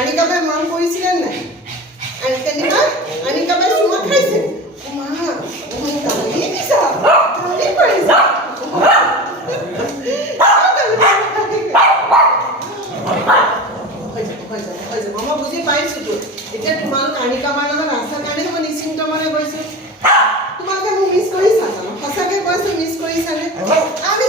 আনিকাবাই মৰম কৰিছিলে নাই কেনেকুৱা আনিকাবাই চুমা খাইছে মা গালি দিছা গালি পাৰিছা মই বুজি পাইছোতো এতিয়া তোমালোক আনিকাবাৰ লগত ৰাস্তাৰ কাৰণে মই নিশ্চিন্ত মনে গৈছো তোমালোকে মোক মিছ কৰিছা জানো সঁচাকে কৈছো মিছ কৰিছানে আমি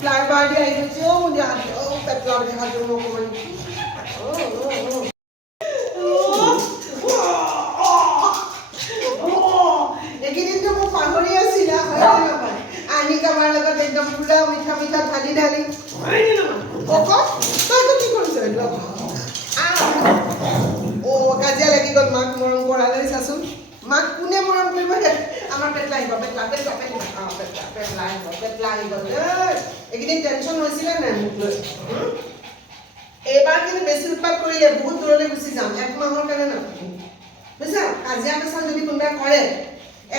ফ্লাইভাৰ দি আহি গৈছে মোৰ পেটলা দেখাটো মোক অকণমান এইকেইদিনটো মোক পাহৰি আছিলা হয় নহয় আনিকাবাৰ লগত একদম পুৰা মিঠা মিঠা ঢালি ঢালি তইতো কি কৰিছ কাজিয়া লাগি গ'ল মাক মৰম কৰালৈ চাচোন মাক কোনে মৰম কৰিব আমাৰ পেটলা আহিব পেটলা আহি গ'ল এইকেইদিন টেনশ্যন হৈছিলে নাই মোক লৈ এইবাৰ কিন্তু বেছি উৎপাত কৰিলে বহুত দূৰলৈ গুচি যাম 1 মাহৰ কাৰণে নাথাকিম বুজিছা কাজিয়া পেচাল যদি কোনোবাই কৰে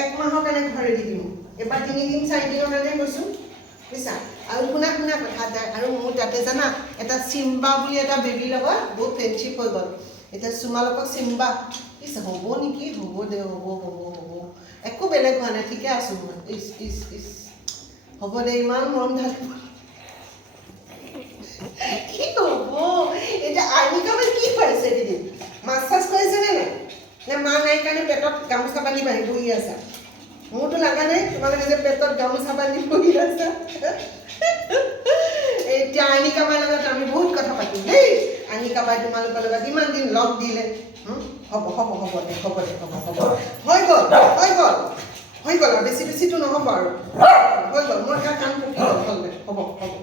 1 মাহৰ কাৰণে ঘৰে দি দিম এবাৰ 3 দিন 4 দিনৰ কাৰণে গৈছোঁ বুজিছা আৰু শুনা কথা এটা আৰু মোৰ তাতে জানা এটা চিম্বা বুলি এটা বেবীৰ লগত বহুত ফ্ৰেণ্ডশ্বিপ হৈ গ'ল এতিয়া তোমালোকক চিম্বা পিছে হ'ব নেকি হ'ব দে হ'ব একো বেলেগ হোৱা নাই ঠিকে আছোঁ মই হ'ব দে ইমান মৰম ঢালিব কি হ'ব এতিয়া আনিকাবাই কি খুৱাইছে দিদি মাছ চাছ খুৱাইছেনে নাই নে মা নাই কাৰণে পেটত গামোচা বান্ধি বহি আছা মোৰতো লগা নাই তোমালোকে যে পেটত গামোচা বান্ধি বহি আছা এতিয়া আনিকাবাৰ লগত আমি বহুত কথা পাতিম দেই আনিকাবাই তোমালোকৰ লগত ইমান দিন লগ দিলে হ'ব দে হৈ গ'ল আৰু বেছিটো নহ'ব আৰু হৈ গ'ল মোৰ কাণ পকি গ'ল হ'ব